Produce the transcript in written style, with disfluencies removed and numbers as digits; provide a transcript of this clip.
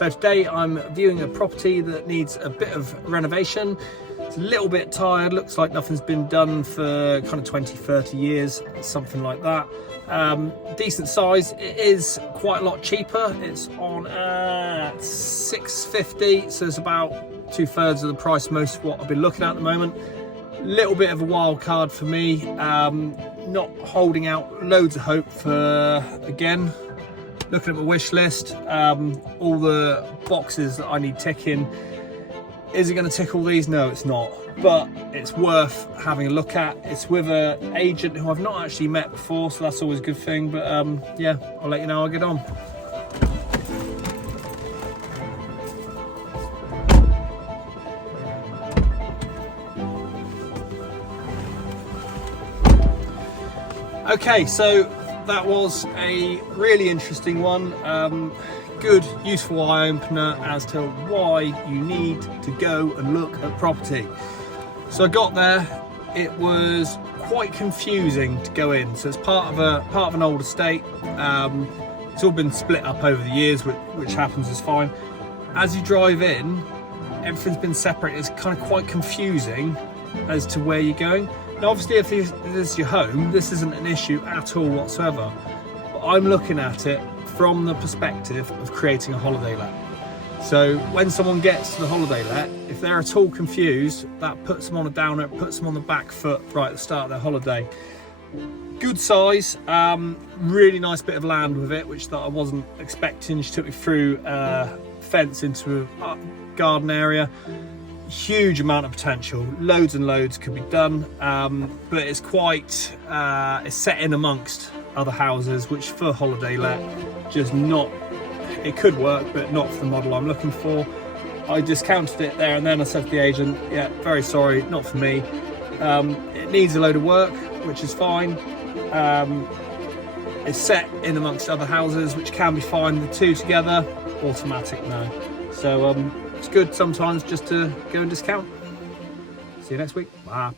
So today I'm viewing a property that needs a bit of renovation. It's a little bit tired, looks like nothing's been done for kind of 20-30 years, something like that. Decent size. It is quite a lot cheaper. It's on at $650, so it's about 2/3 of the price most of what I've been looking at the moment. Little bit of a wild card for me. Not holding out loads of hope for, again, looking at my wish list, all the boxes that I need ticking. Is it going to tick all these? No, it's not, but it's worth having a look at. It's with an agent who I've not actually met before, so that's always a good thing. But yeah, I'll let you know how I get on. Okay, so that was a really interesting one. Good, useful eye-opener as to why you need to go and look at property. So I got there, it was quite confusing to go in. So it's part of an old estate. It's all been split up over the years, which happens, is fine. As you drive in, everything's been separated. It's kind of quite confusing as to where you're going. Now, obviously, if this is your home, this isn't an issue at all whatsoever. But I'm looking at it from the perspective of creating a holiday let. So when someone gets to the holiday let, if they're at all confused, that puts them on a downer, it puts them on the back foot right at the start of their holiday. Good size, really nice bit of land with it, which that I wasn't expecting. She took me through a fence into a garden area. Huge amount of potential, loads and loads could be done, but it's quite, it's set in amongst other houses, which for holiday let, just not, it could work, but not for the model I'm looking for. I discounted it there and then. I said to the agent, yeah, very sorry, not for me. It needs a load of work, which is fine. It's set in amongst other houses, which can be fine. The two together, automatic no. So it's good sometimes just to go and discount. See you next week. Bye.